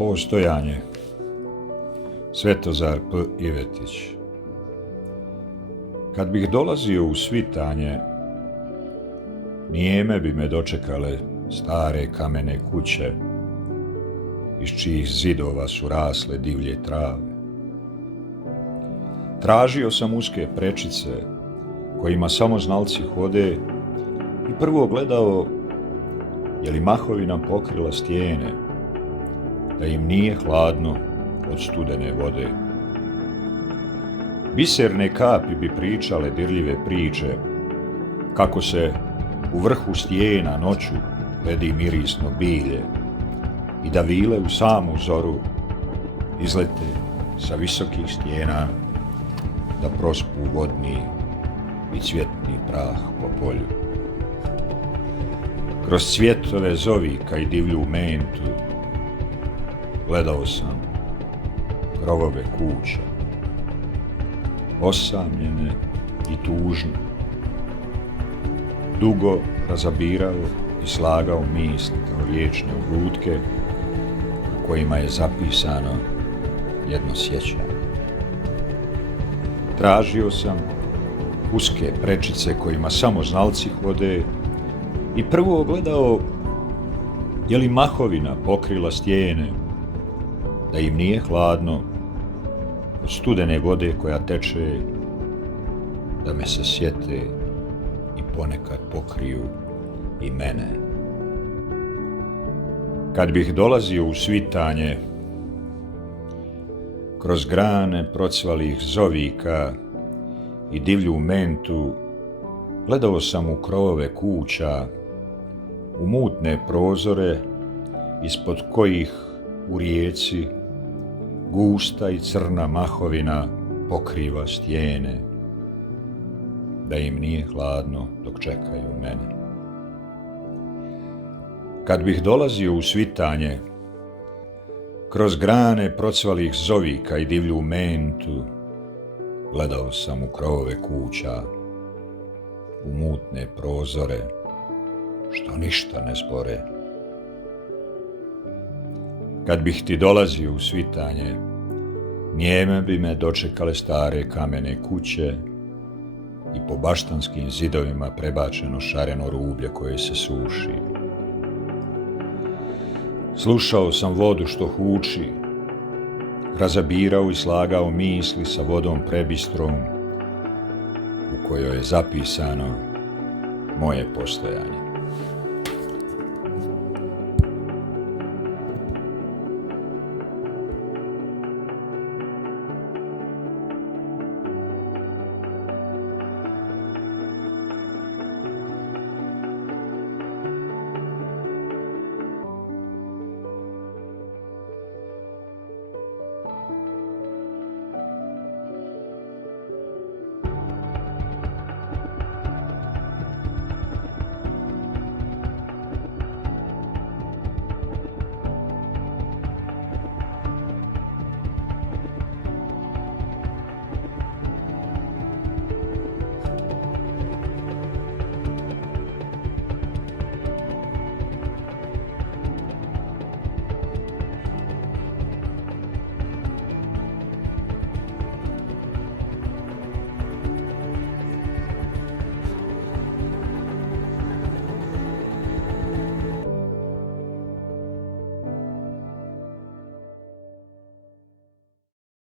Postojanje. Svetozar P. Ivetić. Kad bih dolazio u svitanje, nijeme bi me dočekale stare kamene kuće, iz čijih zidova su rasle divlje trave. Tražio sam uske prečice, kojima samo znalci hode, i prvo gledao je li mahovina pokrila stijene, da im nije hladno od studene vode. Biserne kapi bi pričale dirljive priče, kako se u vrhu stijena noću ledi mirisno bilje i da vile u samu zoru izlete sa visokih stijena da prospu vodni i cvjetni prah po polju. Kroz cvjetove zovika i divlju mentu gledao sam krovove kuća, osamljene i tužne. Dugo razabirao i slagao misli kao riječne ugutke u kojima je zapisano jedno sjećanje. Tražio sam uske prečice kojima samo znalci hode i prvo gledao je li mahovina pokrila stijene, da im nije hladno od studene vode koja teče, da me se sjete i ponekad pokriju i mene. Kad bih dolazio u svitanje, kroz grane procvalih zovika i divlju mentu, gledao sam u krovove kuća, u mutne prozore ispod kojih u rijeci gusta i crna mahovina pokriva stijene, da im nije hladno dok čekaju mene. Kad bih dolazio u svitanje, kroz grane procvalih zovika i divlju mentu, gledao sam u krovove kuća, u mutne prozore, što ništa ne zbore. Kad bih ti dolazio u svitanje, nijeme bi me dočekale stare kamene kuće i po baštanskim zidovima prebačeno šareno rublje koje se suši. Slušao sam vodu što huči, razabirao i slagao misli sa vodom prebistrom u kojoj je zapisano moje postojanje.